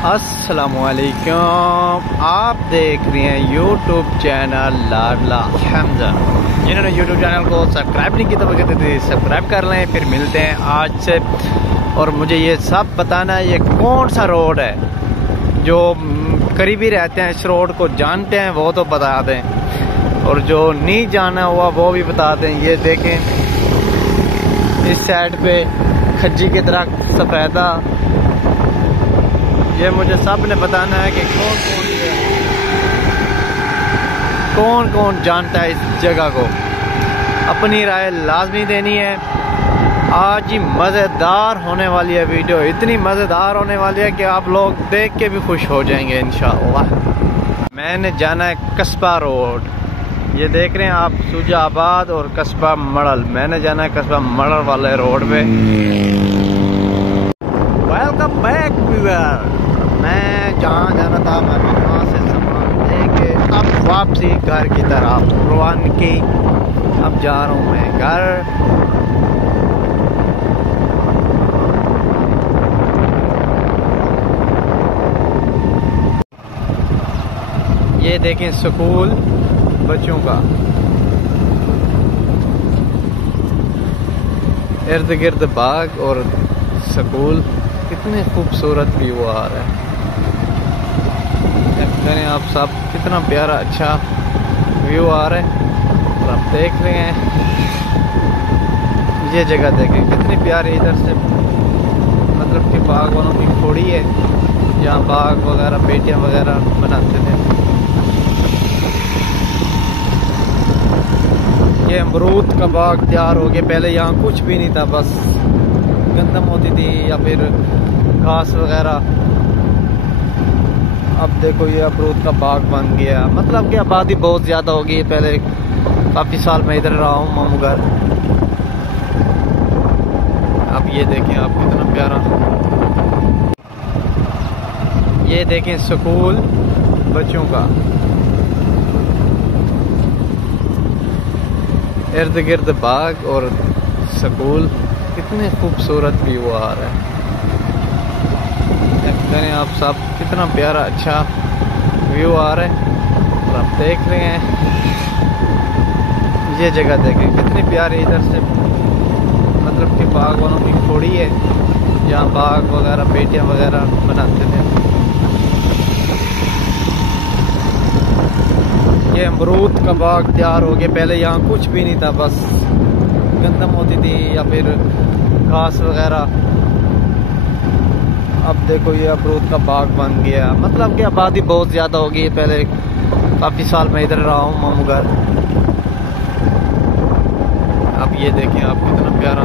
अस्सलामुअलैकुम। आप देख रहे हैं यूट्यूब चैनल लाडला हमजा। जिन्होंने यूट्यूब चैनल को सब्सक्राइब नहीं किया तो कहते थे सब्सक्राइब कर लें। फिर मिलते हैं आज से। और मुझे ये सब बताना है ये कौन सा रोड है, जो करीबी रहते हैं इस रोड को जानते हैं वो तो बता दें, और जो नहीं जाना हुआ वो भी बता दें। ये देखें इस साइड पे खज्जी के दरख्त, सफ़ेदा, ये मुझे सब ने बताना है कि कौन कौन जानता है इस जगह को। अपनी राय लाजमी देनी है। आज ही मज़ेदार होने वाली है वीडियो, इतनी मज़ेदार होने वाली है कि आप लोग देख के भी खुश हो जाएंगे इंशाअल्लाह। मैंने जाना है कस्बा रोड। ये देख रहे हैं आप सुजाबाद और कस्बा मड़ल। मैंने जाना है कस्बा मड़ल वाले रोड पे। Welcome back viewer. मैं जहाँ जाना था मैं वहाँ से सामान लेके अब वापसी घर की तरफ रवानगी। अब जा रहा हूँ मैं घर। ये देखें स्कूल बच्चों का, इर्द गिर्द बाग और स्कूल। कितने खूबसूरत व्यू आ रहा है, करें आप सब। कितना प्यारा अच्छा व्यू आ रहा है और आप देख रहे हैं। ये जगह देखें कितनी प्यारी, इधर से मतलब कि बाग वालों की खोड़ी है, जहाँ बाग वगैरह बेटियाँ वगैरह बनाते थे। ये अमरूद का बाग तैयार हो गया। पहले यहाँ कुछ भी नहीं था, बस गंदम होती थी या फिर घास वगैरह। अब देखो ये अमरूद का बाग बन गया। मतलब कि आबादी बहुत ज़्यादा हो गई है। पहले काफ़ी साल मैं इधर रहा हूँ मामू घर। अब ये देखें आप कितना प्यारा। ये देखें स्कूल बच्चों का, इर्द गिर्द बाग और स्कूल। कितने खूबसूरत व्यू आ रहा है, करें आप सब। कितना प्यारा अच्छा व्यू आ रहा है और आप देख रहे हैं। ये जगह देखें कितनी प्यारी, इधर से मतलब कि बाग वालों की खोड़ी है, जहाँ बाग वगैरह बेटियाँ वगैरह बनाते थे। ये अमरूद का बाग तैयार हो गया। पहले यहाँ कुछ भी नहीं था, बस गंदम होती थी या फिर घास वगैरह। अब देखो ये अमरूद का बाग बन गया। मतलब कि आबादी बहुत ज़्यादा हो गई है। पहले काफ़ी साल मैं इधर रहा हूँ मामू घर। अब ये देखें आप कितना प्यारा